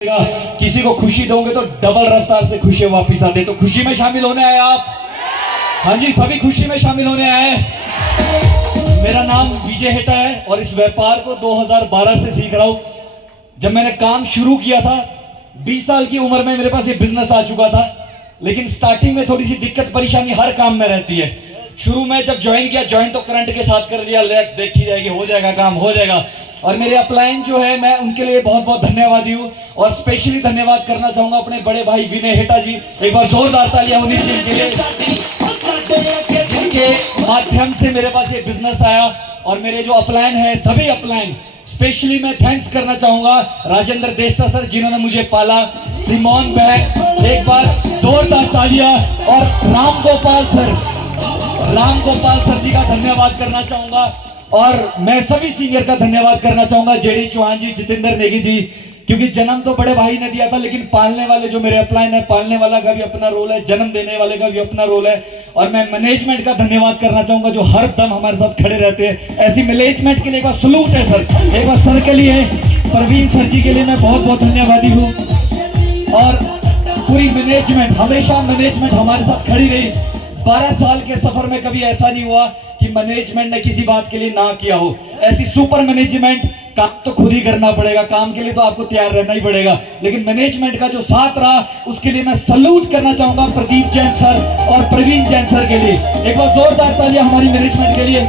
किसी को खुशी दोगे तो डबल रफ्तार से खुशी वापस आते। तो खुशी में शामिल होने आए आप? हाँ जी, सभी खुशी में शामिल होने आए। मेरा नाम विजय हेटा है और इस व्यापार को 2012 से सीख रहा हूँ। जब मैंने काम शुरू किया था 20 साल की उम्र में मेरे पास ये बिजनेस आ चुका था, लेकिन स्टार्टिंग में थोड़ी सी दिक्कत परेशानी हर काम में रहती है। शुरू में जब ज्वाइन किया, ज्वाइन तो करंट के साथ कर लिया, देखी जाएगी, हो जाएगा काम, हो जाएगा। और मेरे अपलाइन जो है, मैं उनके लिए बहुत बहुत धन्यवादी हूँ और स्पेशली धन्यवाद करना चाहूंगा अपने बड़े भाई विनय हेटा जी। एक बार जोरदार तालियां उन्हीं जी के लिए, जिनके माध्यम से मेरे पास ये बिजनेस आया। और मेरे जो अपलाइन है, सभी अपलाइन, स्पेशली मैं थैंक्स करना चाहूंगा राजेंद्र देस्ता सर, जिन्होंने मुझे पाला, सिमोन बहन, एक बार जोरदार तालियां, और राम गोपाल सर जी का धन्यवाद करना चाहूंगा। और मैं सभी सीनियर का धन्यवाद करना चाहूंगा, जेडी चौहान जी, जितेंद्र नेगी जी, क्योंकि जन्म तो बड़े भाई ने दिया था, लेकिन पालने वाले जो मेरे अपलाइन है, पालने वाला का भी अपना रोल है, जन्म देने वाले का भी अपना रोल है। और मैं मैनेजमेंट का धन्यवाद करना चाहूंगा, जो हर दम हमारे साथ खड़े रहते हैं। ऐसी मैनेजमेंट के लिए एक बार सलूट है सर, एक बार सर के लिए, प्रवीण सर जी के लिए मैं बहुत बहुत धन्यवादी हूँ। और पूरी मैनेजमेंट, हमेशा मैनेजमेंट हमारे साथ खड़ी रही। 12 साल के सफर में कभी ऐसा नहीं हुआ कि मैनेजमेंट ने किसी बात के लिए ना किया हो। ऐसी सुपर मैनेजमेंट, काम तो खुद ही करना पड़ेगा, काम के लिए तो आपको तैयार रहना ही पड़ेगा, लेकिन मैनेजमेंट का जो साथ रहा उसके लिए मैं सलूट करना चाहूंगा प्रदीप जैन सर और प्रवीण जैन सर के लिए। एक बार जोरदार तालियां हमारी मैनेजमेंट के लिए।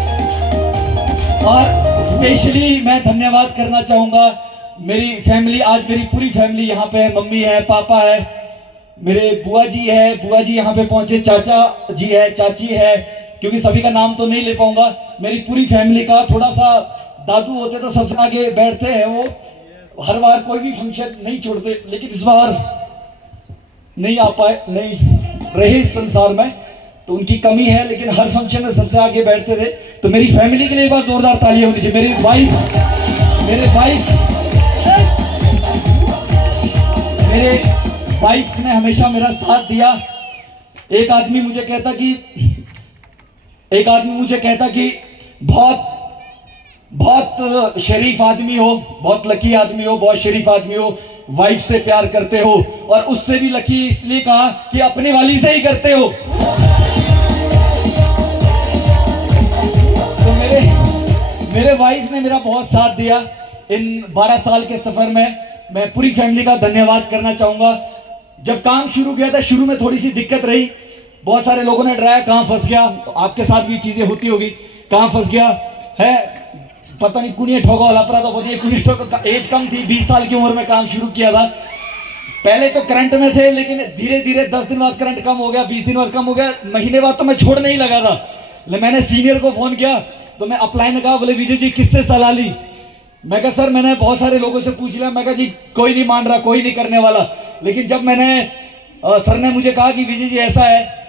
और स्पेशली मैं धन्यवाद करना चाहूंगा मेरी फैमिली, आज मेरी पूरी फैमिली यहाँ पे है, मम्मी है, पापा है, मेरे बुआ जी है, बुआ जी यहाँ पे पहुंचे, चाचा जी है, चाची है, क्योंकि सभी का नाम तो नहीं ले पाऊंगा। मेरी पूरी फैमिली का, थोड़ा सा दादू होते तो सबसे आगे बैठते हैं, वो हर बार कोई भी फंक्शन नहीं छोड़ते, लेकिन इस बार नहीं आ पाए, नहीं रहे इस संसार में, तो उनकी कमी है, लेकिन हर फंक्शन में सबसे आगे बैठते थे। तो मेरी फैमिली के लिए एक बार जोरदार तालियां होनी चाहिए। मेरे वाइफ ने हमेशा मेरा साथ दिया। एक आदमी मुझे कहता कि बहुत शरीफ आदमी हो, बहुत लकी आदमी हो, बहुत शरीफ आदमी हो, वाइफ से प्यार करते हो, और उससे भी लकी इसलिए कहा कि अपनी वाली से ही करते हो। तो मेरे वाइफ ने मेरा बहुत साथ दिया इन 12 साल के सफर में। मैं पूरी फैमिली का धन्यवाद करना चाहूंगा। जब काम शुरू किया था, शुरू में थोड़ी सी दिक्कत रही, बहुत सारे लोगों ने डराया कहां फंस गया, तो आपके साथ भी चीजें होती होगी, कहां फंस गया है, पता नहीं कुनिया ठोका वाला अपराध, तो पता कुनिया ठोका। एज कम थी, 20 साल की उम्र में काम शुरू किया था। पहले तो करंट में थे, लेकिन धीरे धीरे 10 दिन बाद करंट कम हो गया, 20 दिन बाद कम हो गया, महीने बाद तो मैं छोड़ने ही लगा था। मैंने सीनियर को फोन किया, तो मैं अप्लाई ने कहा, बोले विजय जी किससे सलाह ली? मैं कहा सर मैंने बहुत सारे लोगों से पूछ लिया। मैं कहा जी कोई नहीं मान रहा, कोई नहीं करने वाला। लेकिन जब सर ने मुझे कहा कि विजय जी ऐसा है,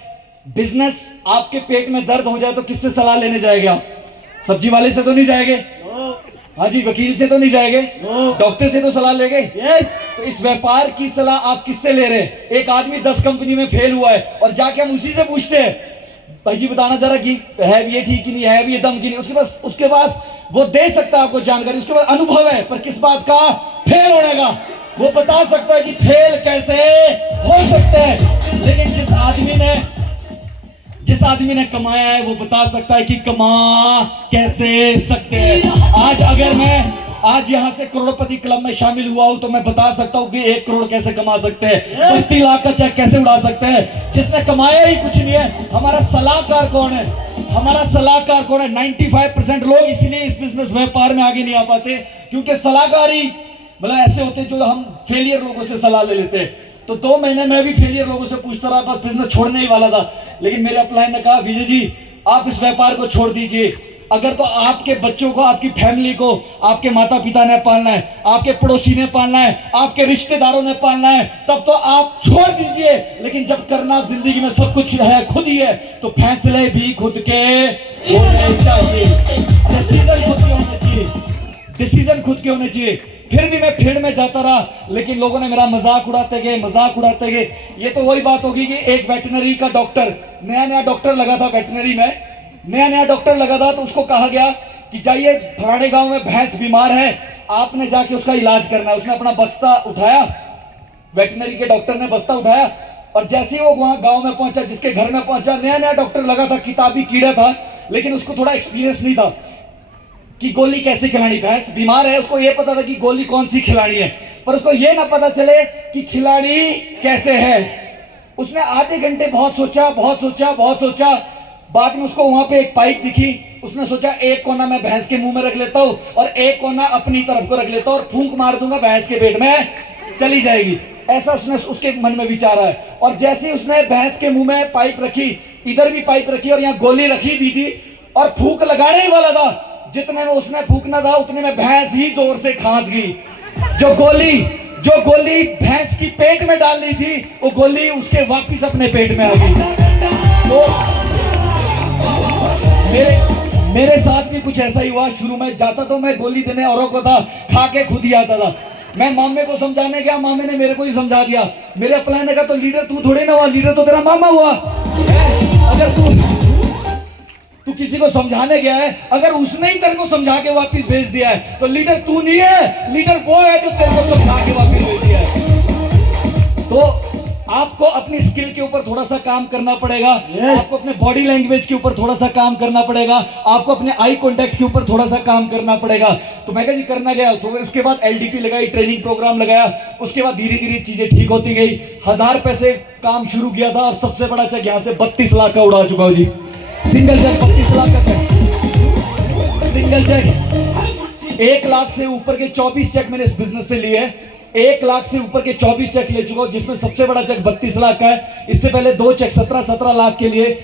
बिजनेस आपके पेट में दर्द हो जाए तो किससे सलाह लेने जाएंगे आप? सब्जी वाले से तो नहीं जाएंगे, हाँ जी, वकील से तो नहीं जाएंगे, डॉक्टर से तो सलाह लेंगे। तो इस व्यापार की सलाह आप किससे ले रहे हैं? एक आदमी 10 कंपनी में फेल हुआ है और जाके हम उसी से पूछते हैं, भाई जी बताना जरा कि है भी ये ठीक कि नहीं, है भी ये दम कि नहीं। उसके पास वो दे सकता है आपको जानकारी, उसके बाद अनुभव है, पर किस बात का? फेल होने का। वो बता सकता है कि फेल कैसे हो सकते हैं। लेकिन जिस आदमी ने कमाया है, वो बता सकता है कि कमा कैसे सकते हैं। अगर मैं आज यहाँ से करोड़पति क्लब में शामिल हुआ हूं, तो मैं बता सकता हूं कि 1 करोड़ कैसे कमा सकते हैं, 30 लाख का चेक कैसे उड़ा सकते हैं, जिसने कमाया ही कुछ नहीं है। हमारा सलाहकार कौन है? 95% लोग इसलिए इस बिजनेस व्यापार में आगे नहीं आ पाते, क्योंकि सलाहकारी मतलब ऐसे होते जो हम फेलियर लोगों से सलाह ले लेते हैं। तो 2 महीने में भी फेलियर लोगों से पूछता रहा, बस बिजनेस छोड़ने ही वाला था। लेकिन मेरे अपलाइन ने कहा विजय जी आप इस व्यापार को छोड़ दीजिए। अगर तो आपके बच्चों को, आपकी फैमिली को, आपके माता पिता ने पालना है, आपके पड़ोसी ने पालना है, आपके रिश्तेदारों ने पालना है, तब तो आप छोड़ दीजिए। लेकिन जब करना जिंदगी में सब कुछ है, खुद ही है, तो फैसले भी खुद के होने चाहिए, डिसीजन खुद के होने चाहिए। फिर भी मैं फील्ड में जाता रहा, लेकिन लोगों ने मेरा मजाक उड़ाते गए। ये तो वही बात होगी कि एक वेटनरी का डॉक्टर, नया डॉक्टर लगा था वेटनरी में, नया डॉक्टर लगा था, तो उसको कहा गया कि जाइए फलाने गांव में भैंस बीमार है, आपने जाके उसका इलाज करना है। उसने अपना बक्सा उठाया वेटनरी के डॉक्टर ने बस्ता उठाया और जैसे ही वो वहां गांव में पहुंचा, जिसके घर में पहुंचा, नया नया डॉक्टर लगा था, किताबी कीड़ा था, लेकिन उसको थोड़ा एक्सपीरियंस नहीं था कि गोली कैसे खिलानी। भैंस बीमार है, उसको ये पता था कि गोली कौन सी खिलानी है, पर उसको ये ना पता चले कि खिलाड़ी कैसे है। उसने आधे घंटे बहुत सोचा। बाद में उसको वहां पे एक पाइप दिखी। उसने सोचा एक कोना मैं भैंस के मुंह में रख लेता हूं और एक कोना अपनी तरफ को रख लेता हूं और फूंक मार दूंगा, भैंस के पेट में चली जाएगी। ऐसा उसने उसके मन में विचार आया और जैसे ही उसने भैंस के मुंह में पाइप रखी, इधर भी पाइप रखी और यहाँ गोली रखी दी थी और फूंक लगाने ही वाला था, जितने में उसने फूंकना था उतने में भैंस ही जोर से खांस गई। जो गोली भैंस की पेट में डालनी थी, वो गोली उसके वापिस अपने पेट में आ गई। तो मेरे साथ भी कुछ ऐसा ही हुआ। शुरू में जाता तो मैं गोली देने औरों को था, खा के खुद ही आता था। मैं मामे को समझाने गया, मामे ने मेरे को ही समझा दिया। मेरे अपलाइन ने कहा तो लीडर तू थोड़ी ना हुआ, लीडर तो तेरा मामा हुआ। अगर तू किसी को समझाने गया है, अगर उसने ही तेरे को समझा के वापस भेज दिया है तो लीडर तू नहीं है, लीडर वो है जो तेरे को समझा के वापस भेज दिया है। तो आपको अपनी स्किल के ऊपर थोड़ा सा काम करना पड़ेगा। आपको अपने बॉडी लैंग्वेज के ऊपर थोड़ा सा काम करना पड़ेगा। आपको अपने आई कांटेक्ट के ऊपर थोड़ा सा काम करना पड़ेगा। तो मैं जी करना गया, तो उसके बाद एलडीपी लगाई, ट्रेनिंग प्रोग्राम लगाया। उसके बाद धीरे धीरे चीजें ठीक होती गई। 1000 पैसे काम शुरू किया था और सबसे बड़ा चेक यहाँ से 32 लाख का उड़ा चुका हूँ जी। सिंगल चेक 32 लाख का चेक, सिंगल चेक। 1 लाख से ऊपर के 24 चेक मैंने इस बिजनेस से लिए। 1 लाख से ऊपर के 24 चेक ले चुका हूं, जिसमें सबसे बड़ा चेक 32 लाख का है। इससे पहले 2 चेक 17 लाख के लिए।